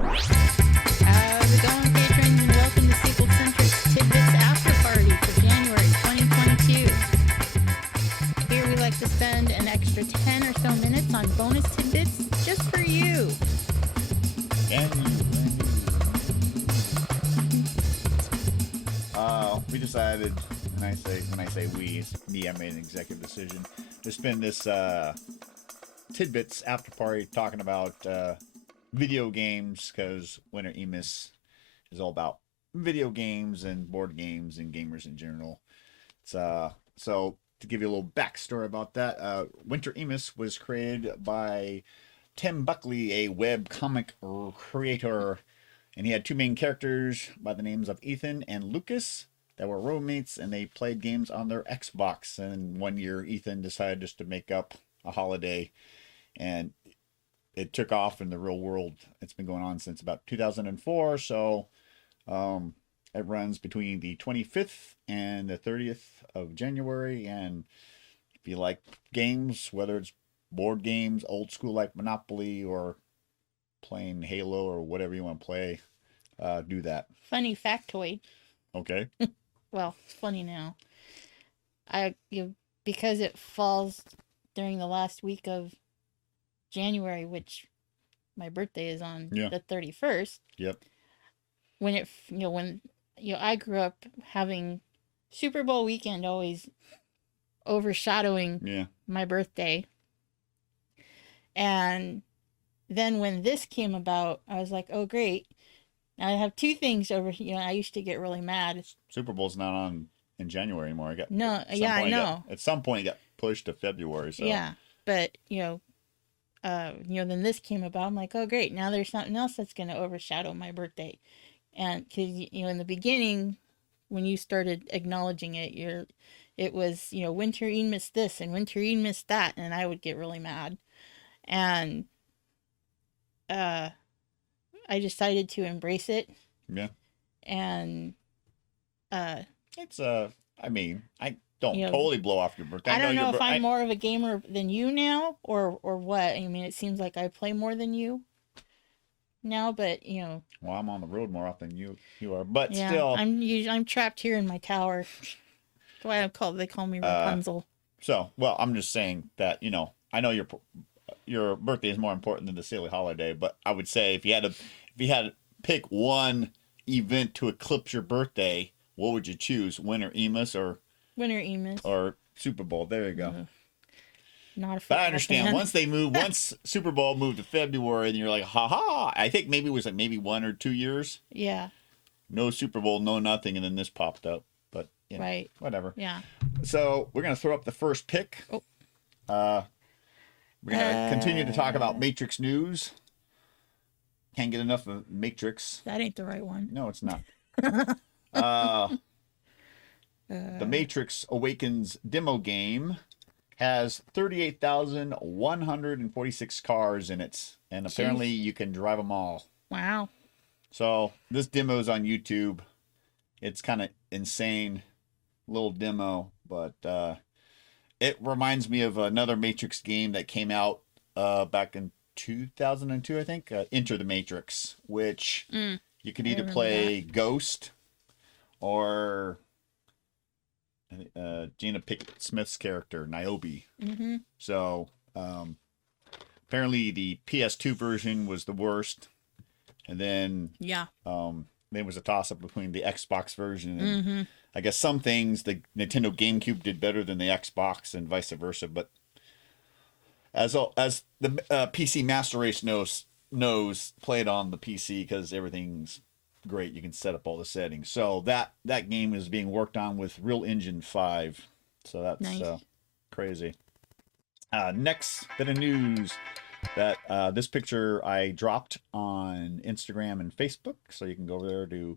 How's it going, patrons? And welcome to Sequel Centric Tidbits After Party for January 2022. Here we like to spend an extra 10 or so minutes on bonus tidbits just for you. We decided, and when I say we, it's me, I made an executive decision to spend this tidbits after party talking about video games, because Winter Emus is all about video games and board games and gamers in general. So to give you a little backstory about that, Winter Emus was created by Tim Buckley, a web comic creator, and he had two main characters by the names of Ethan and Lucas that were roommates, and they played games on their Xbox. And one year Ethan decided just to make up a holiday, and it took off in the real world. It's been going on since about 2004, so it runs between the 25th and the 30th of January. And if you like games, whether it's board games, old school like Monopoly, or playing Halo or whatever you want to play, do that. Funny factoid. Okay. Well, it's funny now. Because it falls during the last week of January, which my birthday is on the 31st. Yep. When I grew up having Super Bowl weekend always overshadowing my birthday. And then when this came about, I was like, oh, great. Now I have two things over. I used to get really mad. Super Bowl's not on in January anymore. I know. At some point, it got pushed to February. So. Yeah, but then this came about. I'm like, oh, great. Now there's something else that's going to overshadow my birthday. And because in the beginning, when you started acknowledging it, it was Winter Emus this and Winter Emus that, and I would get really mad. And I decided to embrace it. Yeah. And it's I mean, I don't totally blow off your birthday. I don't know if I'm more of a gamer than you now or what. I mean, it seems like I play more than you now, but well, I'm on the road more often than you are, but yeah, still I'm trapped here in my tower. That's why they call me Rapunzel. I'm just saying that I know your birthday is more important than the silly holiday, but I would say if you had to pick one event to eclipse your birthday, what would you choose? Winter Emus or Super Bowl? There you go. Not a fan. But I understand once Super Bowl moved to February, then you're like, ha. I think maybe it was like 1 or 2 years. Yeah. No Super Bowl, no nothing, and then this popped up. But right. Whatever. Yeah. So we're gonna throw up the first pick. Oh. We're going to continue to talk about Matrix news. Can't get enough of Matrix. That ain't the right one. No, it's not. The Matrix Awakens demo game has 38,146 cars in it. And apparently you can drive them all. Wow. So this demo is on YouTube. It's kind of insane little demo, but it reminds me of another Matrix game that came out back in 2002, I think. Enter the Matrix, which you could either play Ghost or Gina Pickett Smith's character, Niobe. Mm-hmm. So apparently the PS2 version was the worst. And then there was a toss-up between the Xbox version and I guess some things the Nintendo GameCube did better than the Xbox and vice versa. But as the PC Master Race knows, play it on the PC because everything's great. You can set up all the settings. So that game is being worked on with Real Engine 5. So that's nice. Crazy. Next bit of news. That this picture I dropped on Instagram and Facebook, so you can go over there to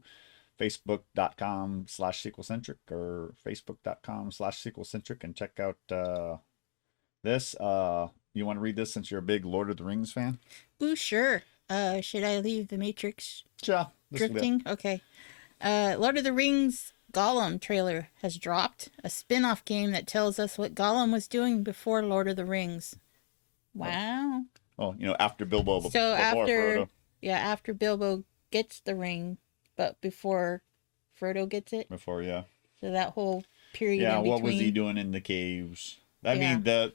facebook.com/sequelcentric or facebook.com/sequelcentric and check out this. You want to read this since you're a big Lord of the Rings fan? Ooh, sure. Should I leave the Matrix drifting? Okay. Lord of the Rings Gollum trailer has dropped, a spin-off game that tells us what Gollum was doing before Lord of the Rings. Wow. Well, after Bilbo. So after Frodo. Yeah, after Bilbo gets the ring, but before Frodo gets it. Before, yeah. So that whole period Yeah, in what was he between. doing in the caves? I Yeah. mean, the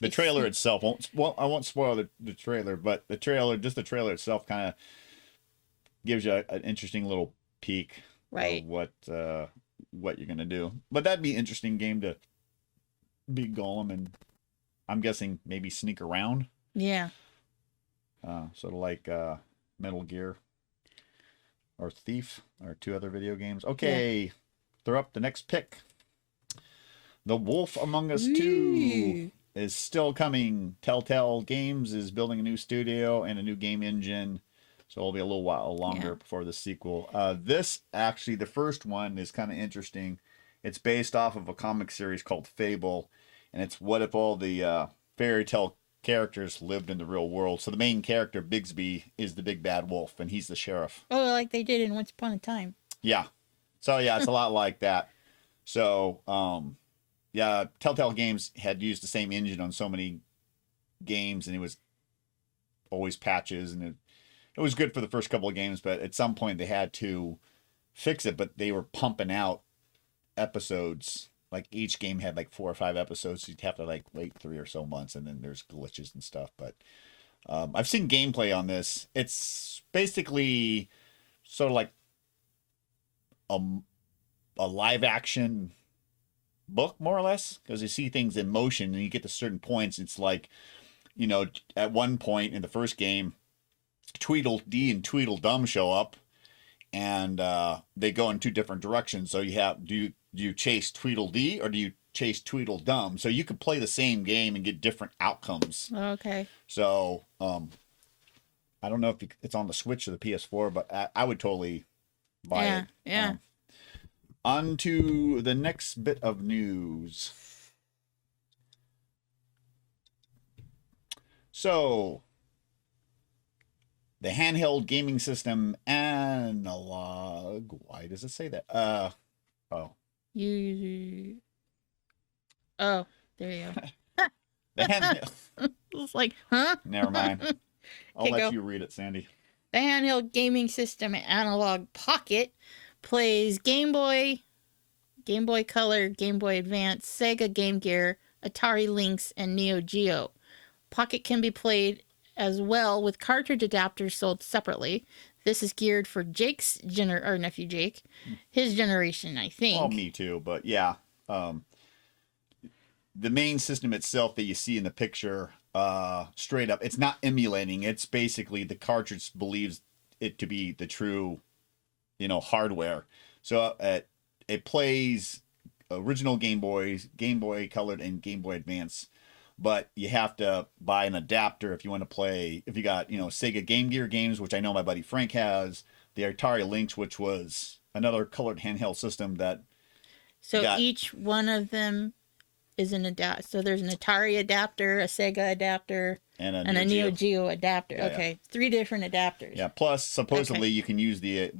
It's trailer itself won't. Well, I won't spoil the trailer, but the trailer itself, kind of gives you an interesting little peek of right. what you're gonna do. But that'd be an interesting game to be Gollum, and I'm guessing maybe sneak around, Yeah. sort of like Metal Gear or Thief or two other video games. Yeah. Okay, throw up the next pick. The Wolf Among Us 2 Ooh. is still coming. Telltale Games is building a new studio and a new game engine. So it'll be a little while longer Yeah. before the sequel. This actually, the first one is kind of interesting. It's based off of a comic series called Fable, and it's what if all the fairy tale characters lived in the real world. So the main character, Bigsby, is the big bad wolf, and he's the sheriff. Oh, like they did in Once Upon a Time. Yeah. So yeah, it's a lot like that. So yeah, Telltale Games had used the same engine on so many games, and it was always patches, and it was good for the first couple of games, but at some point they had to fix it. But they were pumping out episodes. Like each game had like 4 or 5 episodes, so you'd have to like wait 3 or so months, and then there's glitches and stuff. But I've seen gameplay on this. It's basically sort of like a, a live action book, more or less, because you see things in motion and you get to certain points. It's like, at one point in the first game, Tweedledee and Tweedledum show up, and they go in 2 different directions. So you have do you chase Tweedledee or do you chase Tweedledum? So you could play the same game and get different outcomes. Okay. So I don't know if it's on the Switch or the PS4, but I would totally buy Yeah. it. Yeah. On to the next bit of news. So, the handheld gaming system Analog. Why does it say that? Oh, You. Oh, there you go. the handheld. It's like, huh? Never mind. I'll Okay, let go. you read it, Sandy. The handheld gaming system Analog Pocket plays Game Boy, Game Boy Color, Game Boy Advance, Sega Game Gear, Atari Lynx, and Neo Geo. Pocket can be played as well with cartridge adapters sold separately. This is geared for Jake's or nephew Jake, his generation, I think. Well, me too, but yeah. The main system itself that you see in the picture, straight up, it's not emulating. It's basically the cartridge believes it to be the true, hardware. So it plays original Game Boys, Game Boy Colored, and Game Boy Advance. But you have to buy an adapter if you want to play. If you got, Sega Game Gear games, which I know my buddy Frank has, the Atari Lynx, which was another colored handheld system that. So each one of them is an adapter. So there's an Atari adapter, a Sega adapter, and a Neo Geo adapter. Yeah, okay, 3 different adapters. Yeah. Plus, supposedly you can use the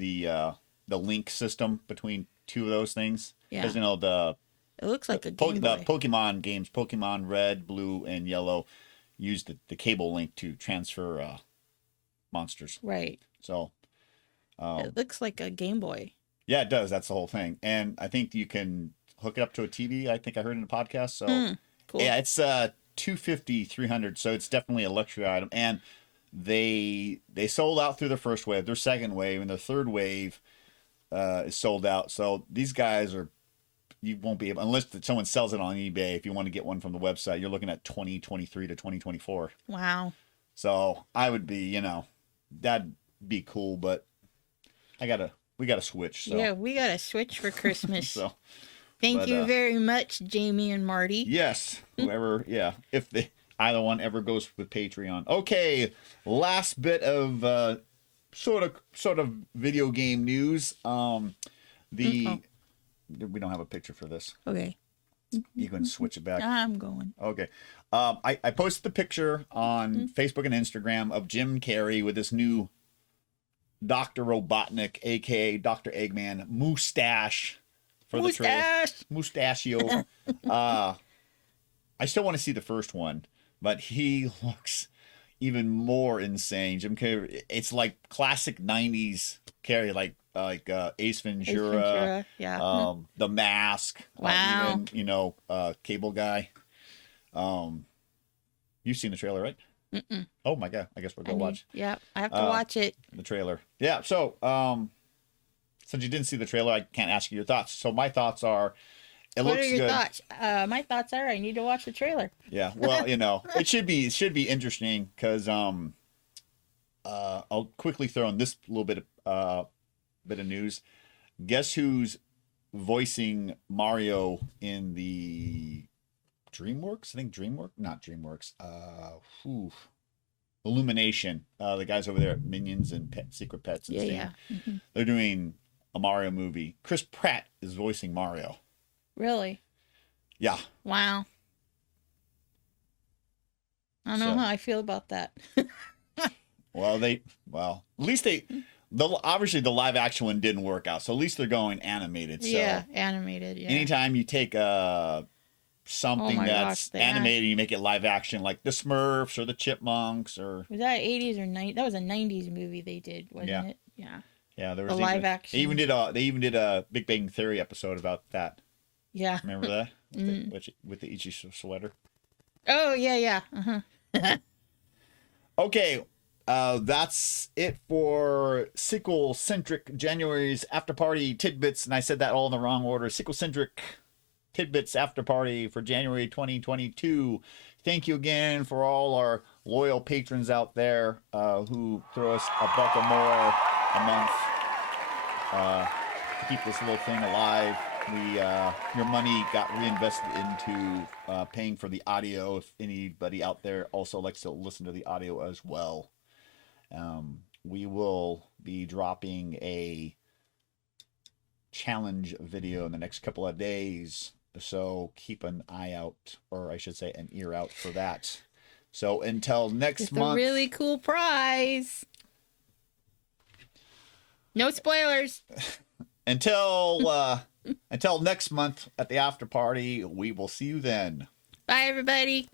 link system between 2 of those things. Yeah. Because It looks like a Game Boy. the Pokemon games, Pokemon Red, Blue, and Yellow, use the cable link to transfer monsters. Right. So. It looks like a Game Boy. Yeah, it does. That's the whole thing. And I think you can hook it up to a TV. I think I heard in a podcast. So cool. Yeah, it's 250, 300. So it's definitely a luxury item. And they sold out through their first wave, their second wave, and their third wave is sold out. So these guys you won't be able, unless someone sells it on eBay. If you want to get one from the website, you're looking at 2023 to 2024. Wow. So I would be, that'd be cool, but we got to switch. So. Yeah, we got a Switch for Christmas. So, Thank you very much, Jamie and Marty. Yes, whoever, yeah, if either one ever goes with Patreon. Okay, last bit of sort of video game news. We don't have a picture for this. Okay. You can switch it back. I'm going. Okay. I posted the picture on Facebook and Instagram of Jim Carrey with this new Dr. Robotnik, aka Dr. Eggman, mustache for the trade. Mustachio. I still want to see the first one, but he looks even more insane. Jim Carrey, it's like classic '90s Carrey, like Ace Ace Ventura, Ventura. Yeah. The Mask, Wow. even Cable Guy. You've seen the trailer, right? Mm-mm. Oh my god, I guess we'll go watch Yeah, I have to watch it. the trailer. Yeah, so since you didn't see the trailer, I can't ask you your thoughts. So my thoughts are, it What looks are your good. thoughts? My thoughts are I need to watch the trailer. Yeah, well, it should be interesting because I'll quickly throw in this little bit of news. Guess who's voicing Mario in the DreamWorks? I think DreamWorks, not DreamWorks. Illumination. The guys over there at Minions and Secret Pets and Yeah, Sting. yeah. Mm-hmm. They're doing a Mario movie. Chris Pratt is voicing Mario. Really? Yeah. Wow. I don't know how I feel about that. Well, at least obviously the live action one didn't work out, so at least they're going animated. So Yeah, animated. Yeah. anytime you take something that's animated and you make it live action, like the Smurfs or the Chipmunks, or was that 80s or 90s? That was a 90s movie they did, wasn't it? Yeah. Yeah, there was a live action. They even did a Big Bang Theory episode about that. Yeah. Remember that with the Ichi sweater? Oh yeah, yeah. Uh-huh. Okay, that's it for sequel-centric January's After Party Tidbits, and I said that all in the wrong order. Sequel-centric Tidbits After Party for January 2022. Thank you again for all our loyal patrons out there who throw us $1 or more a month to keep this little thing alive. Your money got reinvested into paying for the audio. If anybody out there also likes to listen to the audio as well, we will be dropping a challenge video in the next couple of days. So keep an eye out, or I should say an ear out for that. So until next month. It's a really cool prize. No spoilers. Until next month at the after party, we will see you then. Bye, everybody.